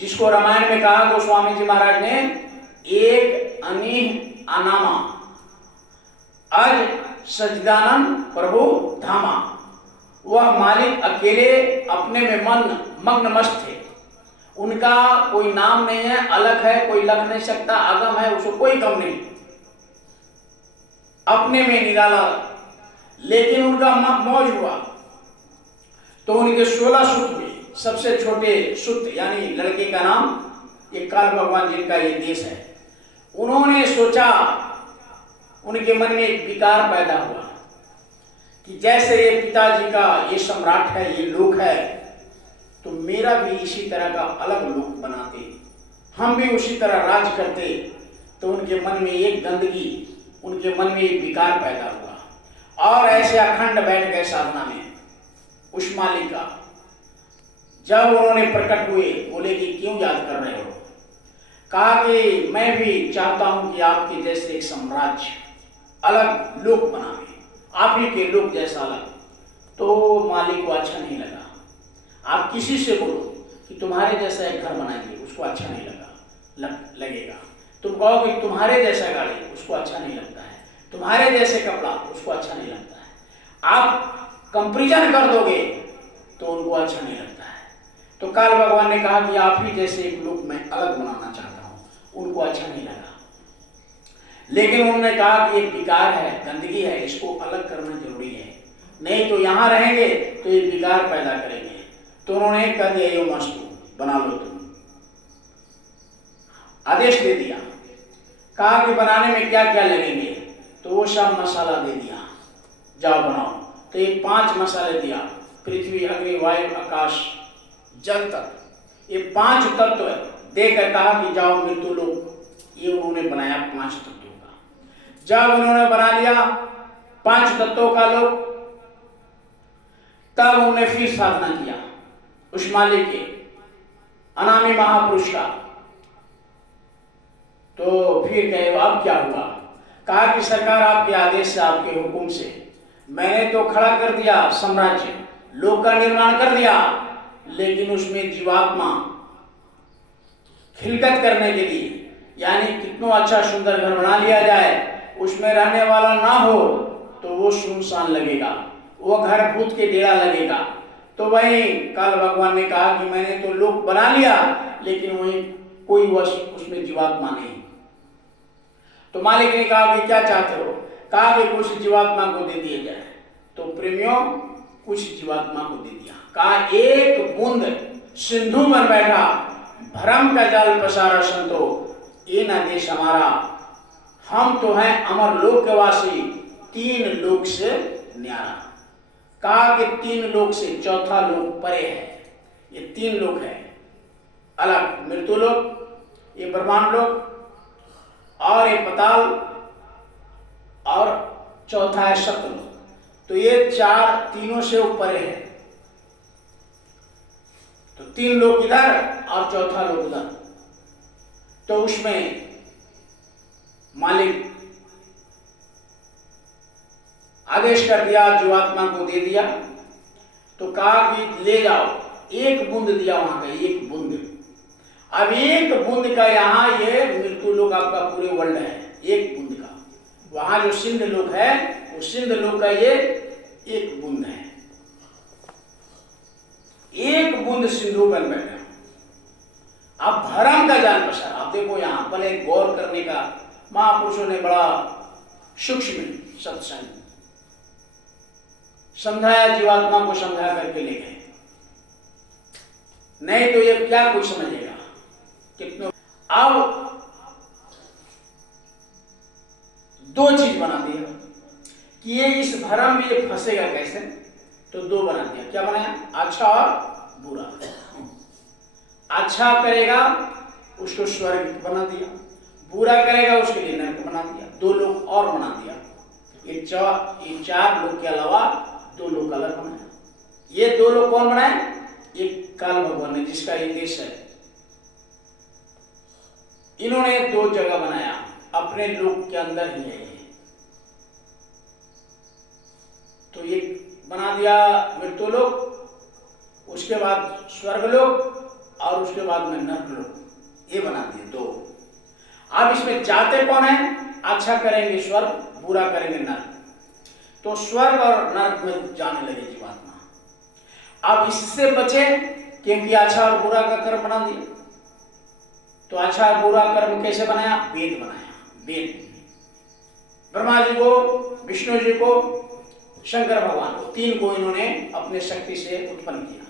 जिसको रामायण में कहा गोस्वामी जी महाराज ने, एक अनीह अनामा अज सजदानंद प्रभु धामा। वह मालिक अकेले अपने में मग्न मस्त थे। उनका कोई नाम नहीं है, अलग है, कोई लख नहीं सकता, आगम है, उसको कोई कम नहीं, अपने में निराला। लेकिन उनका मौज हुआ तो उनके 16 सुत हुए। सबसे छोटे सुत यानी लड़के का नाम, ये काल भगवान जिनका ये देश है। उन्होंने सोचा, उनके मन में एक विकार पैदा हुआ कि जैसे ये पिताजी का ये सम्राट है, ये लोक है, तो मेरा भी इसी तरह का अलग लोक बनाते, हम भी उसी तरह राज करते। तो उनके मन में एक गंदगी, उनके मन में एक विकार पैदा हुआ और ऐसे अखंड बैठ गए साधना में। उस मालिक का जब उन्होंने प्रकट हुए, बोले कि क्यों याद कर रहे हो? कहा कि मैं भी चाहता हूं कि आपके जैसे एक साम्राज्य अलग लोक बनावे, आप ही के लोक जैसा अलग। तो मालिक को अच्छा नहीं लगा। आप किसी से बोलो कि तुम्हारे जैसा एक घर बनाइए, उसको अच्छा नहीं लगेगा। तुम कहो कि तुम्हारे जैसा गाड़ी, उसको अच्छा नहीं लगता है। तुम्हारे जैसे कपड़ा, उसको अच्छा नहीं लगता है। आप कंपैरिजन कर दोगे तो उनको अच्छा नहीं लगता है। तो काल भगवान ने कहा कि आप ही जैसे एक लोक मैं अलग बनाना चाहता हूँ, उनको अच्छा नहीं लगा। लेकिन उन्होंने कहा कि एक विकार है, गंदगी है, इसको अलग करना जरूरी है, नहीं तो यहाँ रहेंगे तो ये विकार पैदा करेंगे। तो उन्होंने कह दिया, ये मस्त बना लो तुम, आदेश दे दिया। कहा कि बनाने में क्या क्या लगेंगे, तो वो सब मसाला दे दिया, जाओ बनाओ। तो ये 5 मसाले दिया, पृथ्वी, अग्नि, वायु, आकाश, जल तत्व, ये 5 तत्व देकर कहा कि जाओ मृत्यु लोक। ये उन्होंने बनाया 5 तत्वों का। जब उन्होंने बना लिया 5 तत्वों का लोक, तब उन्होंने फिर साधना किया उस मालिक के, अनामी महापुरुष का। तो फिर कहे अब क्या हुआ? कहा कि सरकार आपके आदेश से, आपके हुक्म से मैंने तो खड़ा कर दिया साम्राज्य, लोक का निर्माण कर दिया, लेकिन उसमें जीवात्मा खिलकत करने के लिए, यानी कितना अच्छा सुंदर घर बना लिया जाए, उसमें रहने वाला ना हो तो वो सुनसान लगेगा, वो घर भूत के डेरा लगेगा। तो वही काल भगवान ने कहा कि मैंने तो लोक बना लिया, लेकिन वही कोई उसमें जीवात्मा नहीं। तो मालिक ने कहा कि क्या चाहते हो? कहा कि कुछ जीवात्मा को दे दिया जाए। तो प्रेमियों, कुछ जीवात्मा को दे दिया। कहा एक बूंद सिंधु बन बैठा, भ्रम का जाल पसारा संतो, ये ना देश हमारा, हम तो हैं अमर लोक के वासी, 3 लोक से न्यारा। कहा कि 3 लोक से चौथा लोक परे है। ये 3 लोक है अलग, मृत्यु लोक, ये ब्रह्मांड लोक, और ये पताल, और चौथा है सत्यलोक। तो ये 4 तीनों से ऊपर है। तो 3 लोग इधर और चौथा लोग उधर। तो उसमें मालिक आदेश कर दिया, जीवात्मा को दे दिया। तो कहा कि ले जाओ, एक बूंद दिया वहां का, एक बूंद। अब एक बूंद का यहाँ ये मृत्यु लोक आपका पूरे वर्ल्ड है, एक बूंद का। वहां जो सिंध लोक है, वो सिंध लोक का ये एक बूंद है। एक बूंद सिंधु बन बैठे। अब भरम का जाल पसार। आप देखो यहाँ पर एक गौर करने का, महापुरुषों ने बड़ा सूक्ष्म सत्संग समझाया, जीवात्मा को समझा करके ले गए। नहीं तो ये क्या कुछ समझेगा कितने। अब 2 चीज बना दिया कि ये इस भरम में ये फंसेगा कैसे। तो 2 बना दिया। क्या बनाया? अच्छा और बुरा। अच्छा करेगा उसको स्वर्ग बना दिया, बुरा करेगा उसके लिए नरक बना दिया। 2 लोग और बना दिया। ये 4 लोग के अलावा 2 लोग अलग बनाया। ये 2 लोग कौन बनाए? ये काल भगवान ने, जिसका ये देश है। इन्होंने 2 जगह बनाया, अपने लोक के अंदर ही है ये। तो ये बना दिया मृत्यु लोक, उसके बाद स्वर्ग लोक, और उसके बाद में नरक, ये बना दिए दो। अब इसमें जाते कौन है? अच्छा करेंगे स्वर्ग, बुरा करेंगे नरक। तो स्वर्ग और नरक में जाने लगे जीवात्मा। अब इससे बचे क्योंकि अच्छा और बुरा का कर्म बना दिया। तो अच्छा और बुरा कर्म कैसे बनाया? वेद बनाया। वेद ब्रह्मा जी को, विष्णु जी को, शंकर भगवान को, तीन को इन्होंने अपने शक्ति से उत्पन्न किया।